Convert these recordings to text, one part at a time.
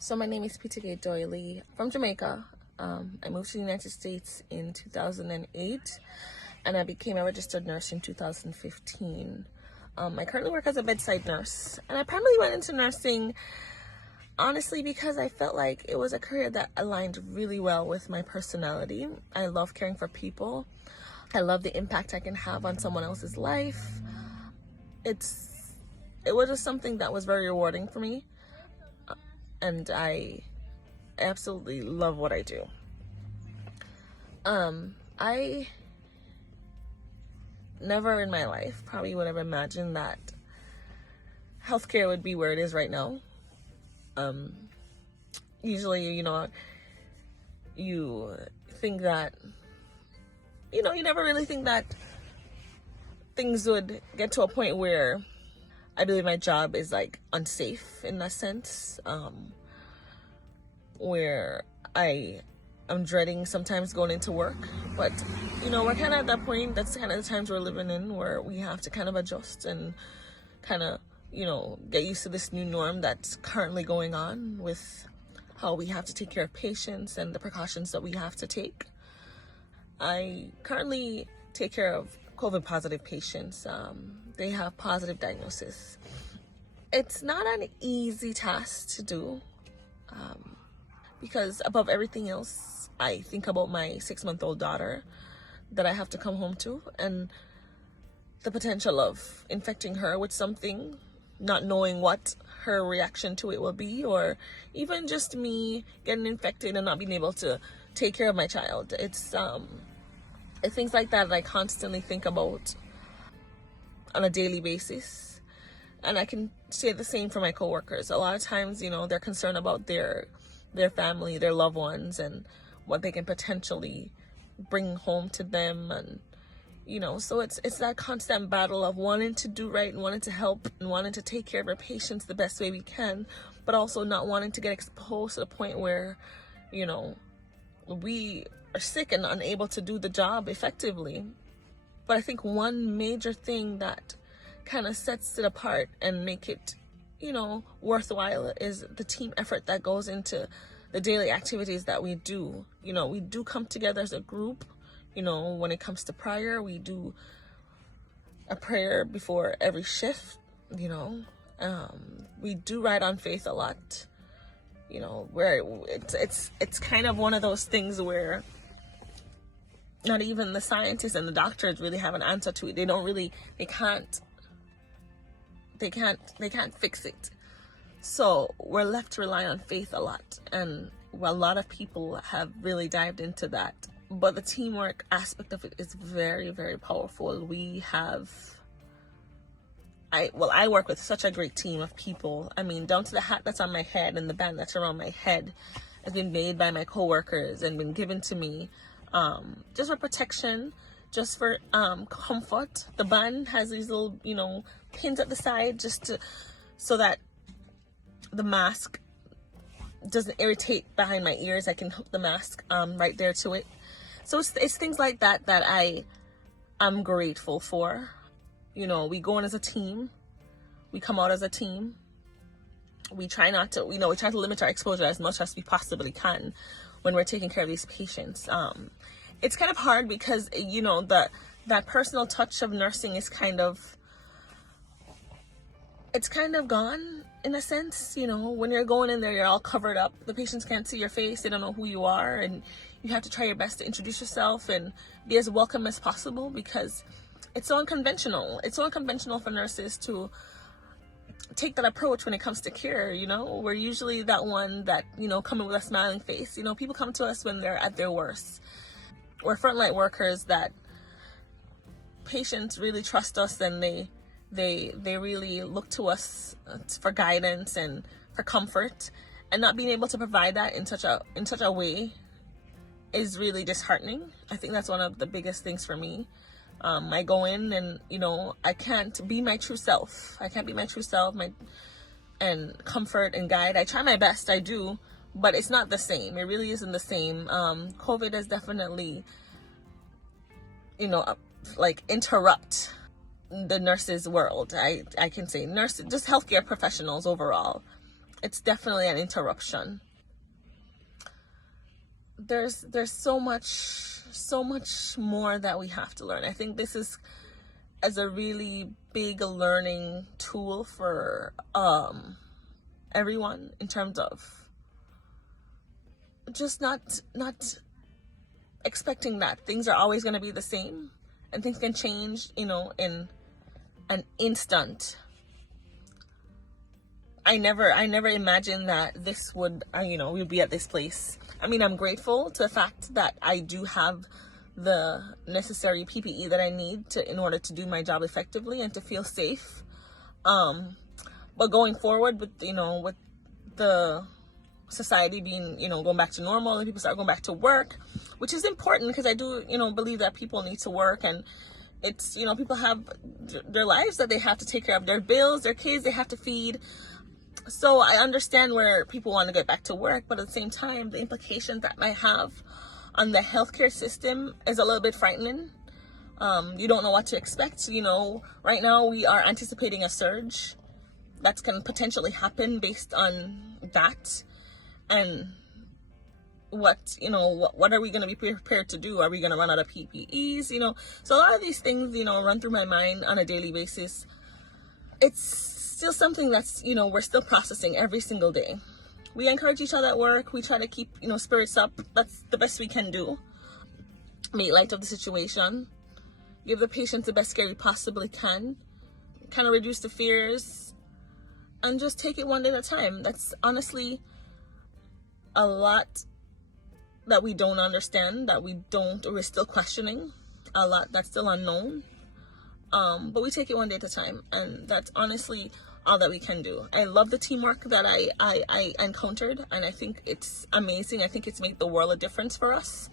So my name is Petagaye Doyley from Jamaica. I moved to the United States in 2008 and I became a registered nurse in 2015. I currently work as a bedside nurse, and I primarily went into nursing honestly because I felt like it was a career that aligned really well with my personality. I love caring for people. I love the impact I can have on someone else's life. It was just something that was very rewarding for me, and I absolutely love what I do. I never in my life probably would have imagined that healthcare would be where it is right now. Usually, you think that, you never really think that things would get to a point where I believe my job is like unsafe in that sense, where I'm dreading sometimes going into work. But we're kind of at that point. That's kind of the times we're living in, where we have to kind of adjust and kind of get used to this new norm that's currently going on with how we have to take care of patients and the precautions that we have to take. I currently take care of COVID positive patients. They have positive diagnosis. It's not an easy task to do, because above everything else, I think about my 6-month-old daughter that I have to come home to, and the potential of infecting her with something, not knowing what her reaction to it will be, or even just me getting infected and not being able to take care of my child. It's things like that I constantly think about on a daily basis. And I can say the same for my coworkers. A lot of times, they're concerned about their family, their loved ones, and what they can potentially bring home to them. And so it's that constant battle of wanting to do right and wanting to help and wanting to take care of our patients the best way we can, but also not wanting to get exposed to the point where we are sick and unable to do the job effectively. But I think one major thing that kind of sets it apart and make it worthwhile is the team effort that goes into the daily activities that we do. We do come together as a group. When it comes to prayer, we do a prayer before every shift. We do ride on faith a lot. Where it's kind of one of those things where not even the scientists and the doctors really have an answer to it. They can't fix it. So we're left to rely on faith a lot, and a lot of people have really dived into that. But the teamwork aspect of it is very, very powerful. I work with such a great team of people. I mean, down to the hat that's on my head and the band that's around my head has been made by my coworkers and been given to me just for protection, just for comfort. The band has these little, pins at the side so that the mask doesn't irritate behind my ears. I can hook the mask right there to it. So it's things like that I'm grateful for. We go in as a team. We come out as a team. We try not to, we try to limit our exposure as much as we possibly can when we're taking care of these patients. It's kind of hard because, that personal touch of nursing is it's kind of gone in a sense. When you're going in there, you're all covered up. The patients can't see your face. They don't know who you are. And you have to try your best to introduce yourself and be as welcome as possible, because it's so unconventional. It's so unconventional for nurses to take that approach when it comes to care. We're usually that one that, coming with a smiling face. People come to us when they're at their worst. We're frontline workers that patients really trust us, and they really look to us for guidance and for comfort, and not being able to provide that in such a way is really disheartening. I think that's one of the biggest things for me. I go in and I can't be my true self. And comfort and guide. I try my best, I do, but it's not the same. It really isn't the same. COVID has definitely interrupt the nurses world. I can say nurses, just healthcare professionals overall. it's definitely an interruption. There's so much more that we have to learn. I think this is as a really big learning tool for everyone, in terms of just not expecting that things are always going to be the same, and things can change, in an instant. I never imagined that this would, we'd be at this place. I mean, I'm grateful to the fact that I do have the necessary PPE that I need in order to do my job effectively and to feel safe. But going forward with the society being, going back to normal, and people start going back to work, which is important, because I do, believe that people need to work, and it's, people have their lives that they have to take care of, their bills, their kids they have to feed. So I understand where people want to get back to work, but at the same time, the implications that might have on the healthcare system is a little bit frightening. You don't know what to expect. Right now we are anticipating a surge that's going to potentially happen based on that. And what are we going to be prepared to do? Are we going to run out of PPEs? So a lot of these things, run through my mind on a daily basis. It's still something that's, we're still processing every single day. We encourage each other at work. We try to keep, spirits up. That's the best we can do. Make light of the situation. Give the patients the best care we possibly can. Kind of reduce the fears. And just take it one day at a time. That's honestly a lot that we don't understand, that we're still questioning. A lot that's still unknown. But we take it one day at a time. And that's honestly all that we can do. I love the teamwork that I encountered, and I think it's amazing. I think it's made the world a difference for us.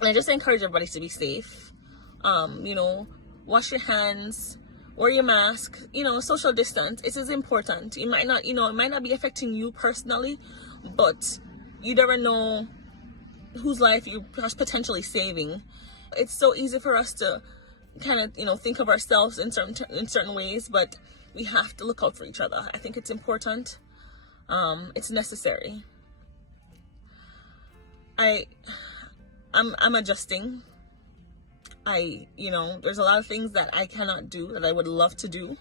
And I just encourage everybody to be safe. Wash your hands, wear your mask, social distance. It is important. It might not be affecting you personally, but you never know whose life you're potentially saving. It's so easy for us to kind of, think of ourselves in certain ways, but we have to look out for each other. I think it's important. It's necessary. I'm adjusting. There's a lot of things that I cannot do that I would love to do.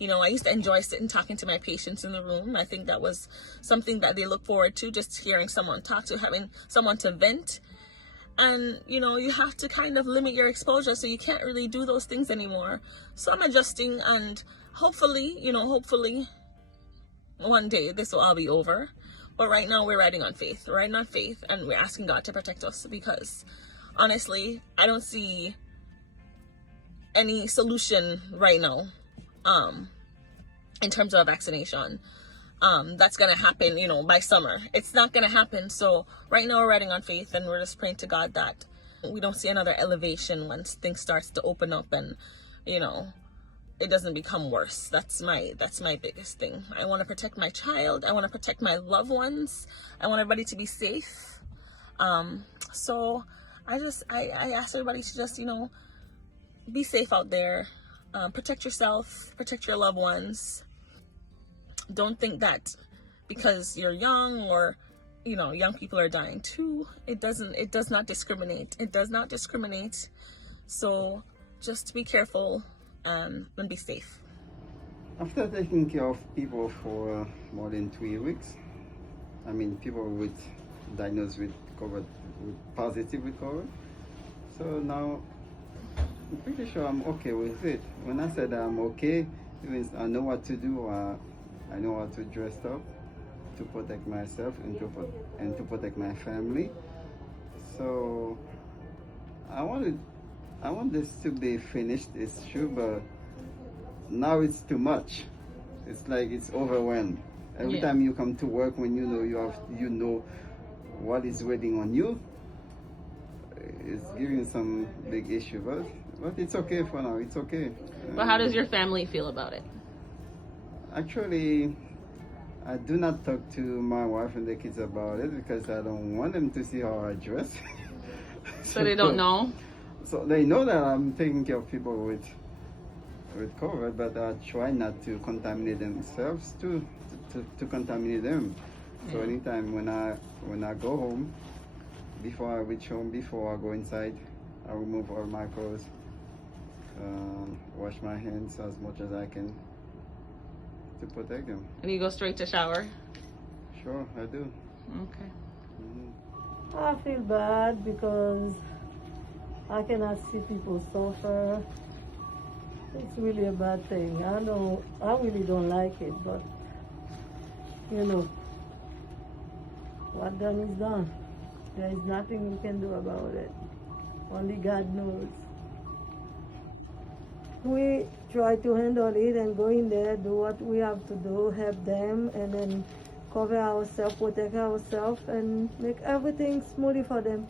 I used to enjoy sitting talking to my patients in the room. I think that was something that they look forward to, just hearing someone talk, to having someone to vent. And, you have to kind of limit your exposure, so you can't really do those things anymore. So I'm adjusting, and hopefully one day this will all be over. But right now we're riding on faith. We're riding on faith, and we're asking God to protect us, because honestly, I don't see any solution right now in terms of a vaccination. That's gonna happen, by summer. It's not gonna happen. So right now we're riding on faith, and we're just praying to God that we don't see another elevation once things starts to open up, and it doesn't become worse. That's my biggest thing. I want to protect my child. I want to protect my loved ones. I want everybody to be safe. So I ask everybody to just be safe out there. Protect yourself. Protect your loved ones. Don't think that because you're young, or young people are dying too. It does not discriminate. It does not discriminate. So just be careful and be safe. After taking care of people for more than 3 weeks, people diagnosed with COVID, positive with COVID. So now I'm pretty sure I'm okay with it. When I said I'm okay, it means I know what to do. I know how to dress up to protect myself and to protect my family. So I want this to be finished. It's true, but now it's too much. It's like it's overwhelmed. Every time you come to work, when you know what is waiting on you, it's giving some big issue. But it's okay for now. It's okay. But how does your family feel about it? Actually, I do not talk to my wife and the kids about it, because I don't want them to see how I dress. So they don't know? So they know that I'm taking care of people with COVID, but I try not to contaminate themselves to to contaminate them. So anytime when I go home, before I reach home, before I go inside, I remove all my clothes, wash my hands as much as I can to protect them. And you go straight to shower? Sure, I do. Okay. I feel bad because I cannot see people suffer. It's really a bad thing. I really don't like it, but you know, what done is done. There is nothing we can do about it. Only God knows. We try to handle it and go in there, do what we have to do, help them, and then cover ourselves, protect ourselves, and make everything smoothly for them.